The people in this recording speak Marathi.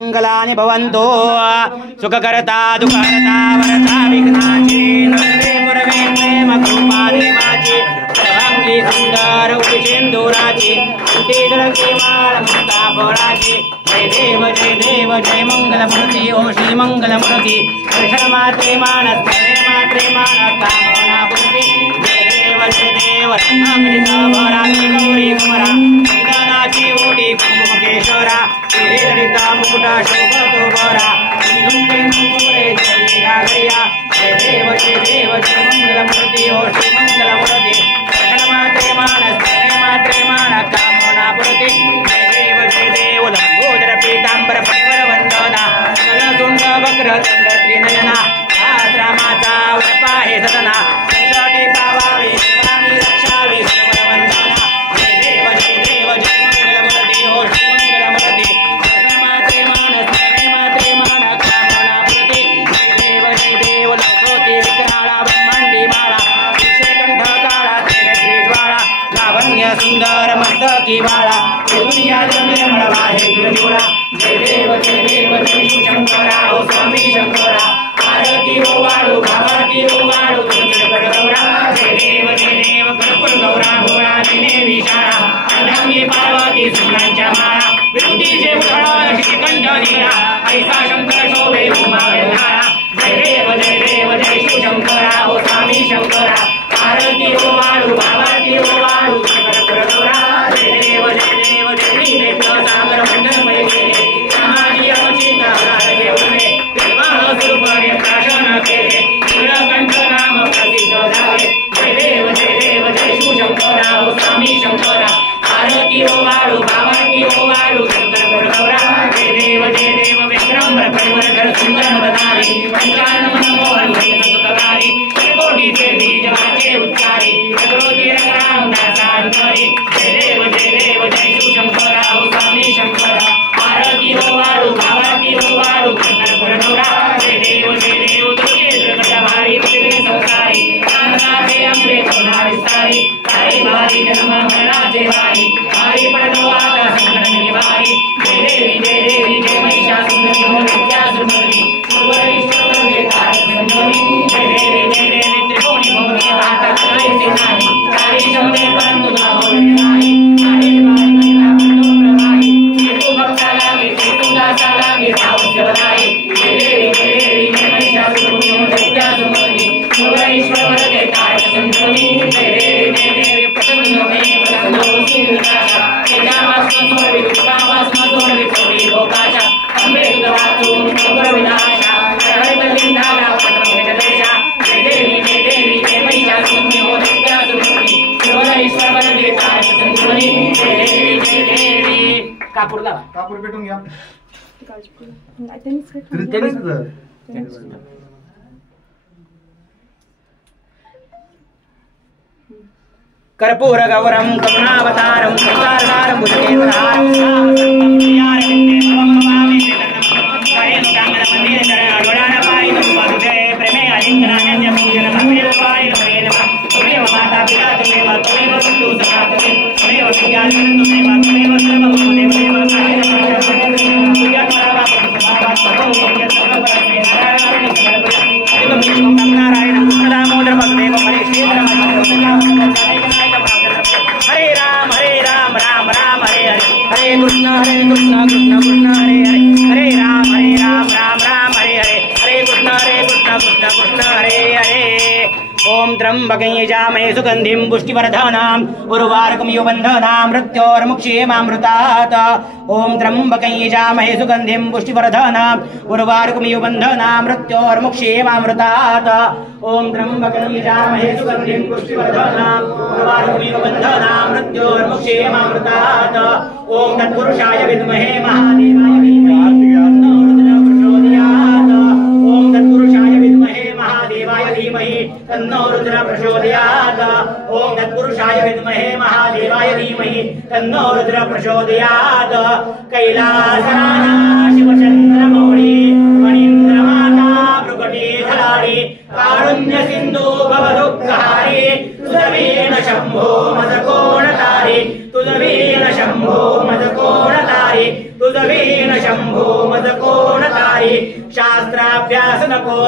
मंगलानि भवन्तु सुखकर्ता दुःखहर्ता वरदा विघ्नाची नरवे मुरवे प्रेम कृपा देवाची सर्वांगी सुंदर उपसिंदुराची कुटीजलके माळ मुक्ता फळाची जय देव जय मंगलमूर्ती ओ श्री मंगलमूर्ती दर्शन मात्रे मानस कामना पूर्ती जय देव रत्नाकरिता भरात्री गौरी कुमारा चंदनाची ओटी कुंकुमकेश्वरा श्रीहरिता मुकुटा शोभतो बरा पुरे जय गागरिया जय देव जय मंगलमूर्ती ओ श्री मंगलमूर्ती दर्शन मात्रे मानस कामना पूर्ती जय देव लंबोदर पीतांबर परिवर वंदना कलसुंड वक्र दंड त्रिनयना रामाचा वरपा हे सदना संकटी पावावे देवानी रक्षावे सर्व वंदना जय देव जय मंगलमूर्ती ओ श्री मंगलमूर्ती दर्शन मात्रे मानस कामना पूर्ती जय देव लसोती विक्राळा ब्रह्मांडी माळा श्रीकंठ काळा तेजस्वी ज्वाळा लावण्य सुंदर मस्तकी बाळा दुनिया निर्मळ आहे तुझा जय देव जय शिवशंकरा ओ स्वामी शंकरा आरती ओ वाळू भावाती ओ वाळू तुझकर गौरा जय देव कर्पूर गौरा भोळा दिने विशाळा अर्धांगी पार्वती सुनांच्या माळा विभूतीचे उधळा श्रीकंठ नीळा ऐसा शंकर शोभे उमा वेल्हाळा जय देव जय शिवशंकरा ओ स्वामी शंकरा आरती ओ वाळू भावाती ओ वाळू तुझकर गौरा जय देव सागर मंडलमय केले समाधी अवचिता घेऊन निर्वाह स्वरूपाने प्राशन केले नीलकंठ नाम प्रसिद्ध झाले जय देव जय शिवशंकरा ओ स्वामी शंकरा आरती ओ वाळू भावाती ओ वाळू शंकर गौरा जय देव विक्रम परिवर्धन सुंदर मदनारी पंचान मनमोहन सुखकारी कोटीचे बीज वाचे उच्चारी प्रकृती राम दासांतरी जय देव जय शिवशंकरा ओ स्वामी शंकरा आरती ओ वाळू भावाती ओ वाळू शंकर गौरा जय देव दुर्गे दुर्गटा भारी विघ्न संसारी नानाथे अंबे करुणा विस्तारी ताई भारी जन्म मरणाचे वारी भारी पडतो आता संकट निवारी जय देवी जय महिषासुरमर्दिनी हो नित्यासुरमर्दिनी सुरवरीश्वरवंदे तारकसंजोनी जय देवी त्रिकोणी भवनी माता काही सेनानी काही शब्दे परंतु गावोनी नाही आहे महिला पंडो प्रवाही जेतु भक्ताला गे जेतु दासाला गे सावस्य बधाई जय देवी जय महिषासुरमर्दिनी हो नित्यासुरमर्दिनी सुरवरीश्वरवंदे तारकसंजोनी जय देवी प्रसन्नो मे प्रसन्नो सिंहासा तेजावास्म सोडवी कृपावास्म सोडवी चौडी भोकाशा अंबे तुझवाचून प्रभुर विनाशा हरितलिंधाला पत्रम हेटलेशा जय देवी जय महिषासुरमर्दिनी हो नित्यासुरमर्दिनी सुरवरीश्वरवंदे तारकसंजोनी जय देवी कापूर लावा कापूर पेटून घ्या कर्पूर गौरम करुणावतारम संसारसारम भुजगेन्द्रहारम श्रीयारविंदे भवं भवामि श्रीधरम कांगन मंदिर चरण अडोळान पायि नमः प्रेमे अलिंगनान्य पूजन भक्ति पायि नमः तुमेव माता पिता तुमेव बंधु सखा तुमेव विद्याधर तुमेव सर्वं तुमेव नारायण दामोदर वसुदेव हरे श्रीधर हरे राम राम हरे हरे हरे कृष्ण कृष्ण कृष्ण हरे हरे हरे राम राम हरे हरे हरे कृष्ण कृष्ण हरे हरे ओम त्र्यंबकं यजामहे सुगंधिं पुष्टिवर्धनम् उर्वारुकं युबन्धनां मृत्योर्मुक्षीयमामृतात् ओम त्र्यंबकं यजामहे सुगंधिं पुष्टिवर्धनम् उर्वारुकं युबन्धनां मृत्योर्मुक्षीयमामृतात् ओम त्र्यंबकं यजामहे सुगंधिं पुष्टिवर्धनम् उर्वारुकं युबन्धनां मृत्योर्मुक्षीयमामृतात् ओम तत्पुरुषाय विद्महे महादेवाय धीमहि ओम तत्पुरुषाय विद्महे महादेवाय धीमहि तन्नो रुद्र प्रचोदयात् ओम तत्पुरुषाय विद्महे महादेवाय धीमहि तन्नो रुद्र प्रचोदयात् कैलासनाना शिवचन्द्रमौळि मणीन्द्रमाता भृगुटीधराणि कारुण्य सिन्धु भवदुःखहारि तुझवीन शम्भो मदकोणतारि तुझवीन शम्भो मदकोणतारि तुझवीन शम्भो मद शास्त्राभ्यास नको